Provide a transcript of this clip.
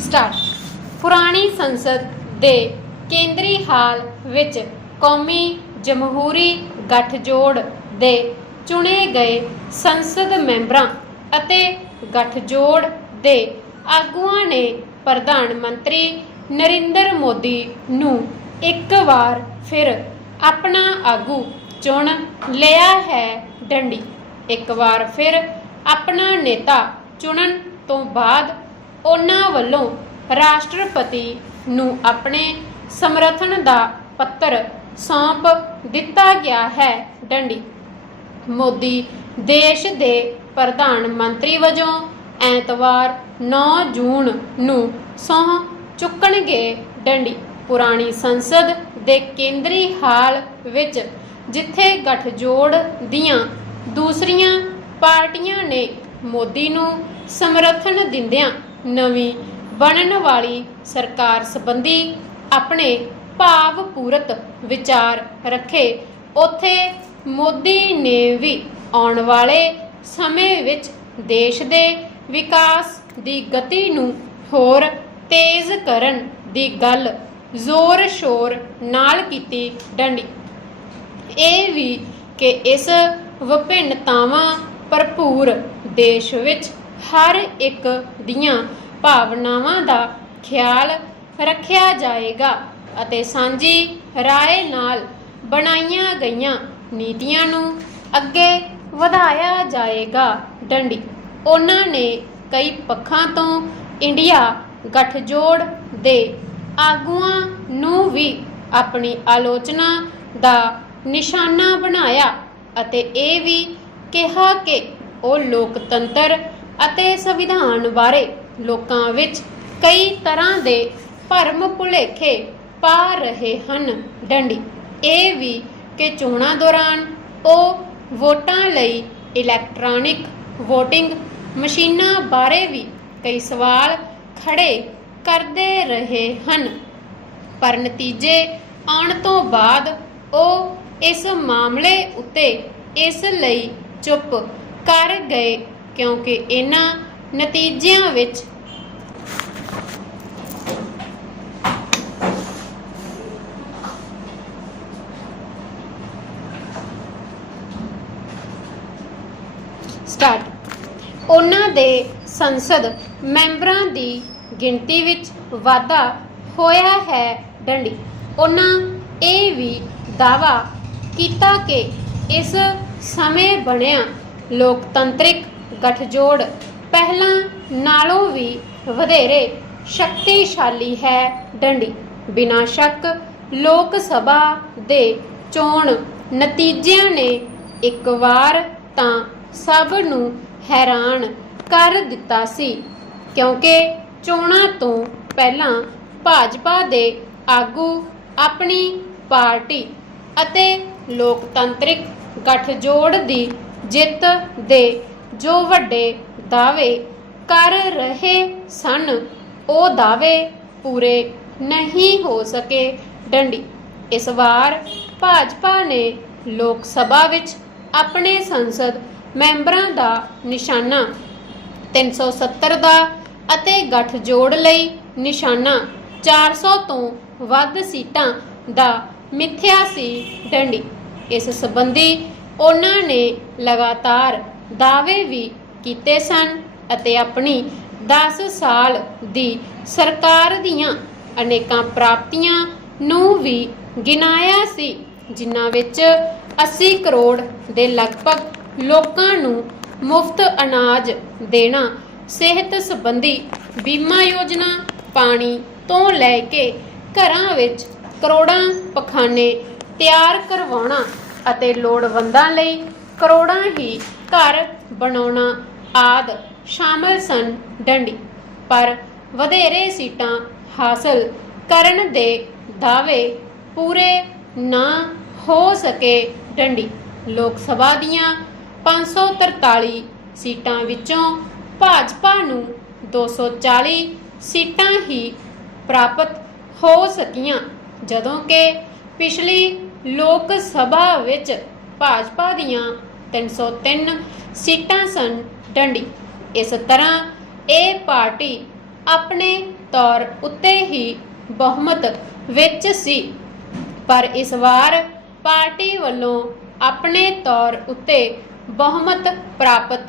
Start. ਪੁਰਾਣੀ ਸੰਸਦ ਦੇ ਕੇਂਦਰੀ ਹਾਲ ਵਿੱਚ ਕੌਮੀ ਜਮਹੂਰੀ ਗੱਠਜੋੜ ਦੇ ਚੁਣੇ ਗਏ ਸੰਸਦ ਮੈਂਬਰਾਂ ਅਤੇ ਗੱਠਜੋੜ ਦੇ ਆਗੂਆਂ ਨੇ ਪ੍ਰਧਾਨ ਮੰਤਰੀ ਨਰਿੰਦਰ ਮੋਦੀ ਨੂੰ ਇੱਕ ਵਾਰ ਫਿਰ ਆਪਣਾ ਆਗੂ ਚੁਣ ਲਿਆ ਹੈ ਡੰਡੀ। ਇੱਕ ਵਾਰ ਫਿਰ ਆਪਣਾ ਨੇਤਾ ਚੁਣਨ ਤੋਂ ਬਾਅਦ ਉਹਨਾਂ ਵੱਲੋਂ ਰਾਸ਼ਟਰਪਤੀ ਨੂੰ ਆਪਣੇ ਸਮਰਥਨ ਦਾ ਪੱਤਰ ਸੌਂਪ ਦਿੱਤਾ ਗਿਆ ਹੈ। ਡੰਡੀ। ਮੋਦੀ ਦੇਸ਼ ਦੇ ਪ੍ਰਧਾਨ ਮੰਤਰੀ ਵਜੋਂ ਐਤਵਾਰ 9 ਜੂਨ ਨੂੰ ਸਹੁੰ ਚੁੱਕਣਗੇ। ਡੰਡੀ। ਪੁਰਾਣੀ ਸੰਸਦ ਦੇ ਕੇਂਦਰੀ ਹਾਲ ਵਿੱਚ ਜਿੱਥੇ ਗੱਠਜੋੜ ਦੀਆਂ ਦੂਸਰੀਆਂ ਪਾਰਟੀਆਂ ਨੇ ਮੋਦੀ ਨੂੰ ਸਮਰਥਨ ਦਿੰਦਿਆਂ ਨਵੀਂ ਬਣਨ ਵਾਲੀ ਸਰਕਾਰ ਸੰਬੰਧੀ ਆਪਣੇ ਭਾਵਪੂਰਤ ਵਿਚਾਰ ਰੱਖੇ। ਉੱਥੇ ਮੋਦੀ ਨੇ ਵੀ ਆਉਣ ਵਾਲੇ ਸਮੇਂ ਵਿੱਚ ਦੇਸ਼ ਦੇ ਵਿਕਾਸ ਦੀ ਗਤੀ ਨੂੰ ਹੋਰ ਤੇਜ਼ ਕਰਨ ਦੀ ਗੱਲ ਜ਼ੋਰ ਸ਼ੋਰ ਨਾਲ ਕੀਤੀ ਡੰਡੀ। ਇਹ ਵੀ ਕਿ ਇਸ ਵਿਭਿੰਨਤਾਵਾਂ ਭਰਪੂਰ ਦੇਸ਼ ਵਿੱਚ ਹਰ ਇੱਕ ਦੀਆਂ ਭਾਵਨਾਵਾਂ ਦਾ ਖਿਆਲ ਰੱਖਿਆ ਜਾਏਗਾ ਅਤੇ ਸਾਂਝੀ ਰਾਏ ਨਾਲ ਬਣਾਈਆਂ ਗਈਆਂ ਨੀਤੀਆਂ ਨੂੰ ਅੱਗੇ ਵਧਾਇਆ ਜਾਏਗਾ। ਡੰਡੀ, ਉਹਨਾਂ ਨੇ ਕਈ ਪੱਖਾਂ ਤੋਂ ਇੰਡੀਆ ਗੱਠਜੋੜ ਦੇ ਆਗੂਆਂ ਨੂੰ ਵੀ ਆਪਣੀ ਆਲੋਚਨਾ ਦਾ ਨਿਸ਼ਾਨਾ ਬਣਾਇਆ ਅਤੇ ਇਹ ਵੀ ਕਿਹਾ ਕਿ ਉਹ ਲੋਕਤੰਤਰ ਅਤੇ ਸੰਵਿਧਾਨ ਬਾਰੇ ਲੋਕਾਂ ਵਿੱਚ ਕਈ ਤਰ੍ਹਾਂ ਦੇ ਭਰਮ ਭੁਲੇਖੇ ਪਾ ਰਹੇ ਹਨ। ਡੰਡੀ, ਇਹ ਵੀ ਕਿ ਚੋਣਾਂ ਦੌਰਾਨ ਉਹ ਵੋਟਾਂ ਲਈ ਇਲੈਕਟ੍ਰੋਨਿਕ VOTING ਮਸ਼ੀਨਾਂ ਬਾਰੇ ਵੀ ਕਈ ਸਵਾਲ ਖੜੇ ਕਰਦੇ ਰਹੇ ਹਨ। ਪਰ ਨਤੀਜੇ ਆਉਣ ਤੋਂ ਬਾਅਦ ਉਹ ਇਸ ਮਾਮਲੇ ਉੱਤੇ ਇਸ ਲਈ ਚੁੱਪ ਕਰ ਗਏ ਕਿਉਂਕਿ ਇਹਨਾਂ ਨਤੀਜਿਆਂ ਵਿੱਚ ਸਟਾਰਟ ਉਹਨਾਂ ਦੇ ਸੰਸਦ ਮੈਂਬਰਾਂ ਦੀ ਗਿਣਤੀ ਵਿੱਚ ਵਾਧਾ ਹੋਇਆ ਹੈ ਡੰਡੀ। ਉਹਨਾਂ ਇਹ ਵੀ ਦਾਵਾ ਕੀਤਾ ਕਿ ਇਸ ਸਮੇਂ ਬਣਿਆ ਲੋਕਤੰਤਰਿਕ ਗਠਜੋੜ ਪਹਿਲਾਂ ਨਾਲੋਂ ਵੀ ਵਧੇਰੇ ਸ਼ਕਤੀਸ਼ਾਲੀ ਹੈ ਡੰਡੀ। ਬਿਨਾਂ ਸ਼ੱਕ ਲੋਕ ਸਭਾ ਦੇ ਚੋਣ ਨਤੀਜਿਆਂ ਨੇ ਇੱਕ ਵਾਰ ਤਾਂ ਸਭ ਨੂੰ ਹੈਰਾਨ ਕਰ ਦਿੱਤਾ ਸੀ, ਕਿਉਂਕਿ ਚੋਣਾਂ ਤੋਂ ਪਹਿਲਾਂ ਭਾਜਪਾ ਦੇ ਆਗੂ ਆਪਣੀ ਪਾਰਟੀ ਅਤੇ ਲੋਕਤੰਤਰਿਕ ਗੱਠਜੋੜ ਦੀ ਜਿੱਤ ਦੇ ਜੋ ਵੱਡੇ ਦਾਅਵੇ ਕਰ ਰਹੇ ਸਨ, ਉਹ ਦਾਅਵੇ ਪੂਰੇ ਨਹੀਂ ਹੋ ਸਕੇ। ਡੰਡੀ, ਇਸ ਵਾਰ ਭਾਜਪਾ ਨੇ ਲੋਕ ਸਭਾ ਵਿੱਚ ਆਪਣੇ ਸੰਸਦ ਮੈਂਬਰਾਂ ਦਾ ਨਿਸ਼ਾਨਾ 370 ਦਾ ਅਤੇ ਗੱਠਜੋੜ ਲਈ ਨਿਸ਼ਾਨਾ 400 ਤੋਂ ਵੱਧ ਸੀਟਾਂ ਦਾ ਮਿੱਥਿਆ ਸੀ। ਡੰਡੀ, ਇਸ ਸੰਬੰਧੀ ਉਹਨਾਂ ਨੇ ਲਗਾਤਾਰ ਦਾਅਵੇ ਵੀ ਕੀਤੇ ਸਨ ਅਤੇ ਆਪਣੀ 10 ਸਾਲ ਦੀ ਸਰਕਾਰ ਦੀਆਂ ਅਨੇਕਾਂ ਪ੍ਰਾਪਤੀਆਂ ਨੂੰ ਵੀ ਗਿਣਾਇਆ ਸੀ, ਜਿਨ੍ਹਾਂ ਵਿੱਚ 80 ਕਰੋੜ ਦੇ ਲਗਭਗ ਲੋਕਾਂ ਨੂੰ ਮੁਫਤ ਅਨਾਜ ਦੇਣਾ, ਸਿਹਤ ਸੰਬੰਧੀ ਬੀਮਾ ਯੋਜਨਾ, ਪਾਣੀ ਤੋਂ ਲੈ ਕੇ ਘਰਾਂ ਵਿੱਚ ਕਰੋੜਾਂ ਪਖਾਨੇ ਤਿਆਰ ਕਰਵਾਉਣਾ ਅਤੇ ਲੋੜਵੰਦਾਂ ਲਈ ਕਰੋੜਾਂ ਹੀ ਘਰ ਬਣਾਉਣਾ ਆਦ ਸ਼ਾਮਲ ਸਨ ਡੰਡੀ। ਪਰ ਵਧੇਰੇ ਸੀਟਾਂ ਹਾਸਲ ਕਰਨ ਦੇ ਦਾਅਵੇ ਪੂਰੇ ਨਾ ਹੋ ਸਕੇ ਡੰਡੀ। ਲੋਕ ਸਭਾ ਦੀਆਂ 543 ਸੀਟਾਂ ਵਿੱਚੋਂ ਭਾਜਪਾ ਨੂੰ 240 ਸੀਟਾਂ ਹੀ ਪ੍ਰਾਪਤ ਹੋ ਸਕੀਆਂ, ਜਦੋਂ ਕਿ ਪਿਛਲੀ ਲੋਕ ਸਭਾ ਵਿੱਚ ਭਾਜਪਾ ਦੀਆਂ 303 ਸੀਟਾਂ ਸਨ ਡੰਡੀ। ਇਸ ਤਰ੍ਹਾਂ ਇਹ ਪਾਰਟੀ ਆਪਣੇ ਤੌਰ ਉੱਤੇ ਹੀ ਬਹੁਮਤ ਵਿੱਚ ਸੀ। ਪਰ ਇਸ ਵਾਰ ਪਾਰਟੀ ਵੱਲੋਂ ਆਪਣੇ ਤੌਰ ਉੱਤੇ ਬਹੁਮਤ ਪ੍ਰਾਪਤ